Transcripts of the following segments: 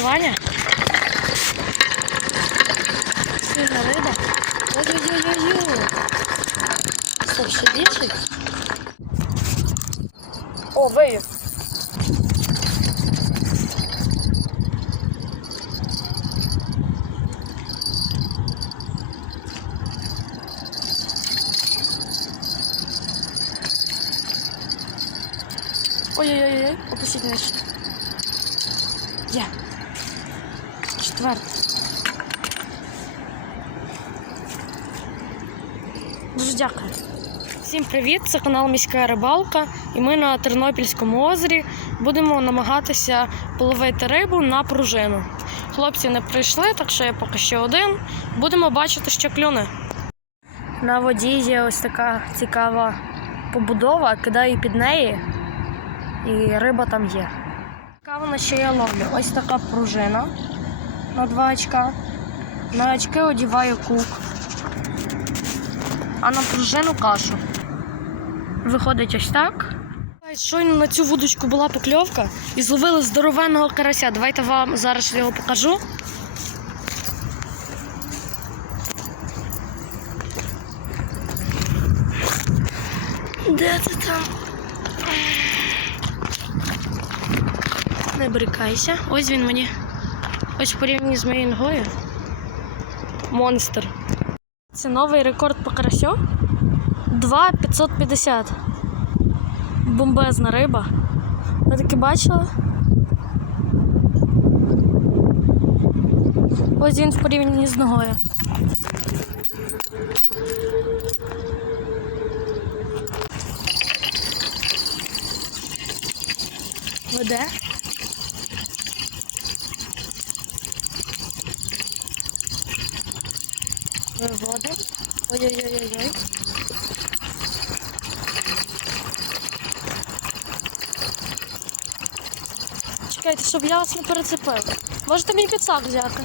полювання. Сильна риба. Ой-ой-ой-ой-ой. Стоп, ще більший? О, виїв. Ой-ой-ой, опустіть нижче. Є. Четвертий. Дуже дякую. Всім привіт! Це канал Міська рибалка. І ми на Тернопільському озері будемо намагатися половити рибу на пружину. Хлопці не прийшли, так що я поки що один. Будемо бачити, що клюне. На воді є ось така цікава побудова, кидаю під неї, і риба там є. Яка вона ще я ловлю? Ось така пружина на два очка. На очки одіваю кук, а на пружину кашу. Виходить ось так. Щойно на цю вудочку була покльовка і зловили здоровенного карася. Давайте вам зараз його покажу. Де ти там? Не брикайся. Ось він мені. Ось в з моєю ногою. Монстр. Це новий рекорд по карасю. 2,550. Бомбезна риба. Ви таки бачили? Ось він в порівнянні з ногою. Веде. Виводимо. Ой-ой-ой-ой. Чекайте, щоб я вас не перецепив. Можете мій підсак взяти?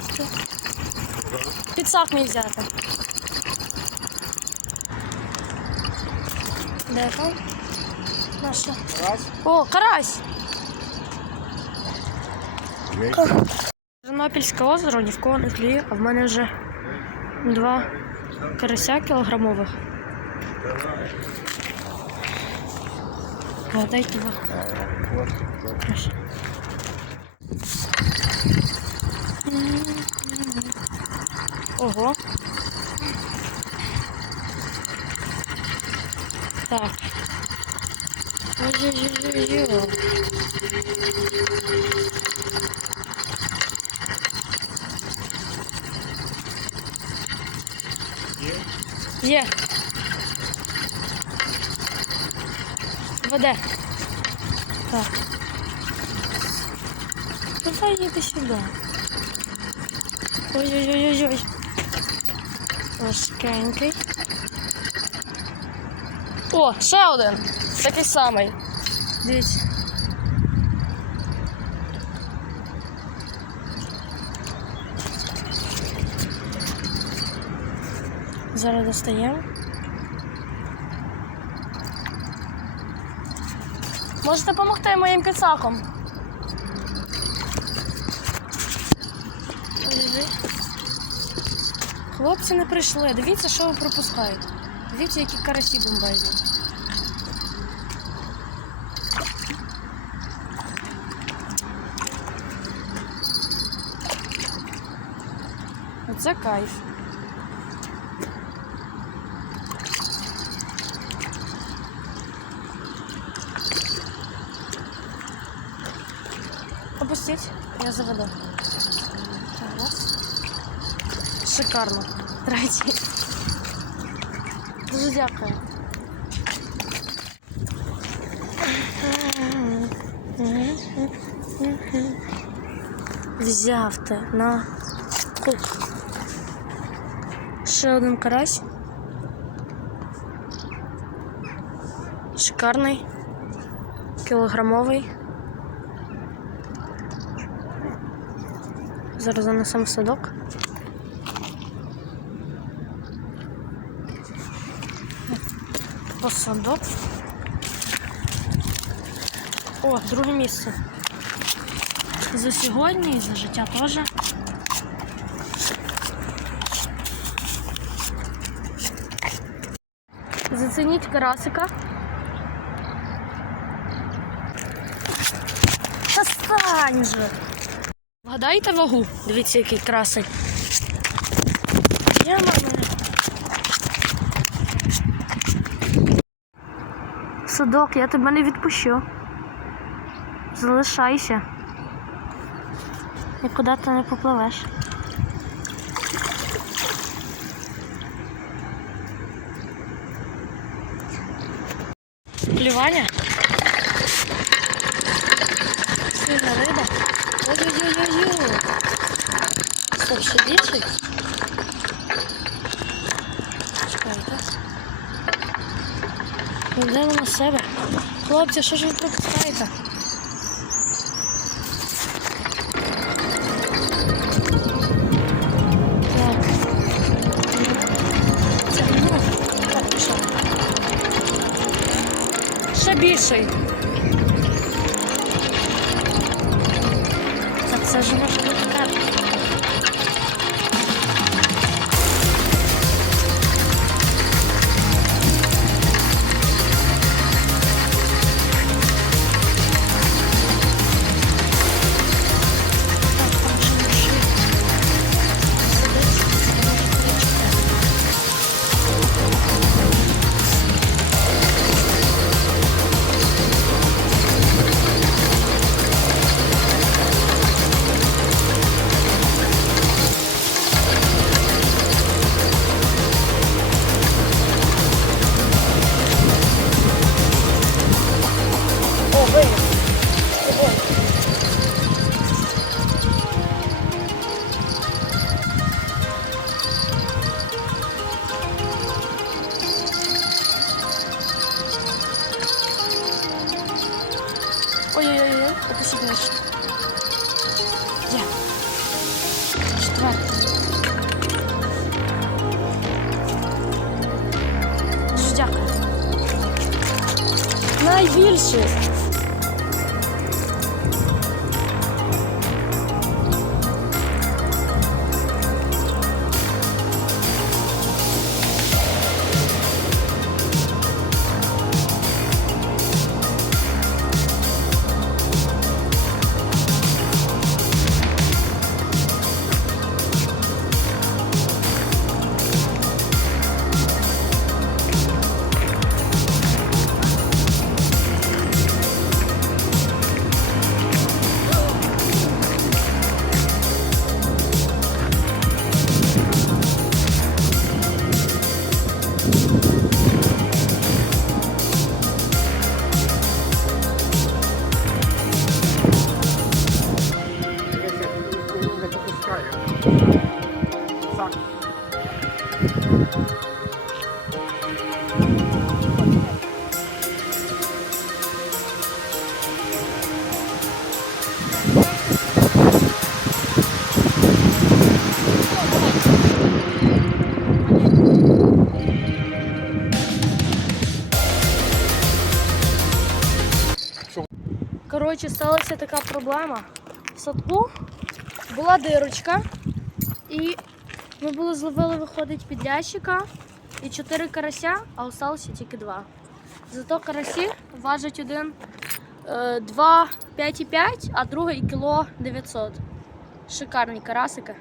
Підсак мій взяти. Де там? Наша. Раз. О, карась! Тернопільське озеро ні в кого не клює, а в мене вже два карася кілограмових. О, дайте два. Прошу. Ого. Так. Ой-ой-ой-ой. Є. Веде. Так. Давай їди сюди. Ой-ой-ой-ой. Важкенький. О, ще один. Такий самий. Дивіться. Зараз достаємо. Можете допомогти моїм підсаком. Хлопці не прийшли. Дивіться, що ви пропускаєте. Дивіться, які карасі бомбезні. Оце кайф. Опустіть, я заведу. Раз. Шикарно. Третій. Дуже дякую. Взяв ти на кук. Ще один карась. Шикарний. Кілограмовий. Зараз занесемо в садок. Посадок. О, друге місце. за сьогодні і за життя теж. Зацініть карасика. Та стань же. Вгадайте вагу. Дивіться, який красень. Я мене. Судок, я тебе не відпущу. Залишайся. Нікуди ти не попливеш. Плювання. Сильна риба. Ой-ой-ой-ой-ой. Стоп, ще більший? Чекайте. Йдемо на себе. Хлопці, що ж ви пропускаєте? Так Ой-ой-ой, опустіть нижче. Є. Четвертий. Дуже дякую. Коротше, сталася така проблема. В садку була дирочка, і ми були зловили, виходить, під ящика і чотири карася, а осталося тільки два. Зато карасі важать один два, п'ять і п'ять, а другий кіло 900. Шикарні карасики.